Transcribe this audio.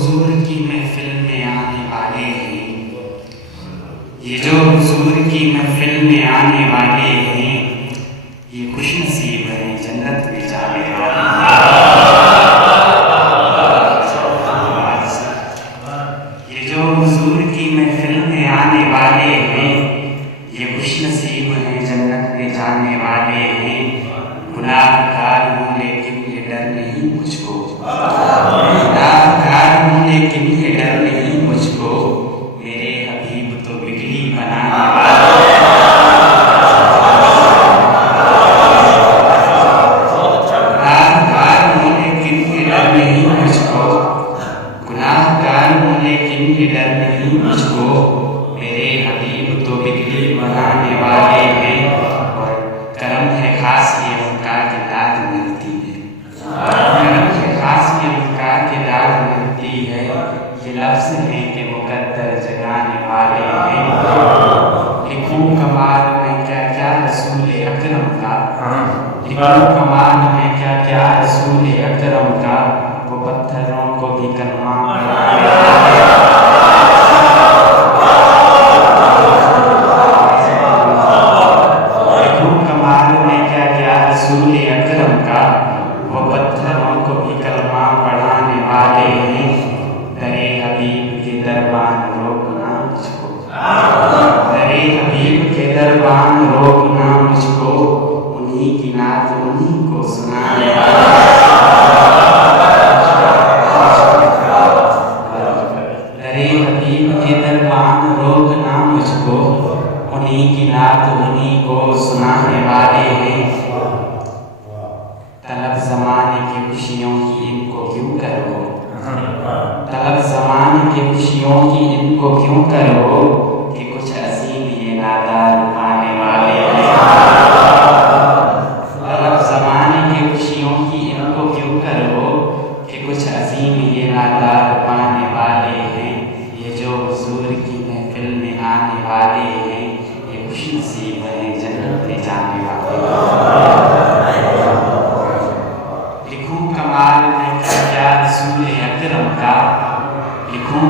حضور کی محفل میں آنے والے ہیں، یہ جو حضور کی محفل میں آنے والے ہیں، یہ خوش نصیب ہیں جنت میں جانے والے ہیں۔ یہ جو حضور کی محفل میں آنے والے ہیں، یہ خوش نصیب ہیں جنت میں جانے والے ہیں۔ گناہ گار ہوں لیکن یہ ڈر نہیں مجھ کو، گناہ گار ہوں لیکن یہ ڈر نہیں مجھ کو، میرے حبیب تو بگڑی بنانے والے ہیں۔ گناہ گار ہوں لیکن یہ ڈر نہیں مجھ کو، گناہ گار ہوں لیکن یہ ڈر نہیں مجھ کو، میرے حبیب تو بگڑی بنانے والے ہیں۔ اور کرم ہے خاص یہ ان کا کہ داد ملتی ہے، کرم ہے خاص یہ ان کا کہ داد ملتی ہے، یہ لفظ ہیں کہ مقدر جگانے والے ہیں۔ لکھوں کمال میں کیا کیا رسول اکرم کا، لکھوں کمال میں کیا کیا رسول اکرم کا، وہ پتھروں کو بھی کلمہ پڑھانے والے ہیں۔ لکھوں کمال میں کیا کیا رسول اکرم کا، وہ پتھروں کو بھی کلمہ پڑھانے والے ہیں۔ درے حبیب کے دربان روکنا مجھ کو، درے حبیب کے دربان روکنا مجھ کو، انہی کی نعت انہی کو سنانے والے ہیں۔ درے حبیب کے دربان روکنا مجھ کو، انہی کی نعت انہی کو سنانے والے ہیں۔ طلب زمانے کی خوشیوں کی ان کو کیوں کرو، طلب زمانے کی خوشیوں کی ان کو کیوں کرو، کہ کچھ عظیم یہ نادار پانے والے ہیں۔ طلب زمانے کی خوشیوں کی ان کو کیوں کرو، کہ کچھ عظیم یہ نادار پانے والے ہیں۔ یہ جو حضور کی محفل میں آنے والے ہیں، یہ خوش نصیب ہیں جنت میں جانے والے ہیں۔ لکھوں کمال میں کیا کیا رسول اکرم کا، لکھوں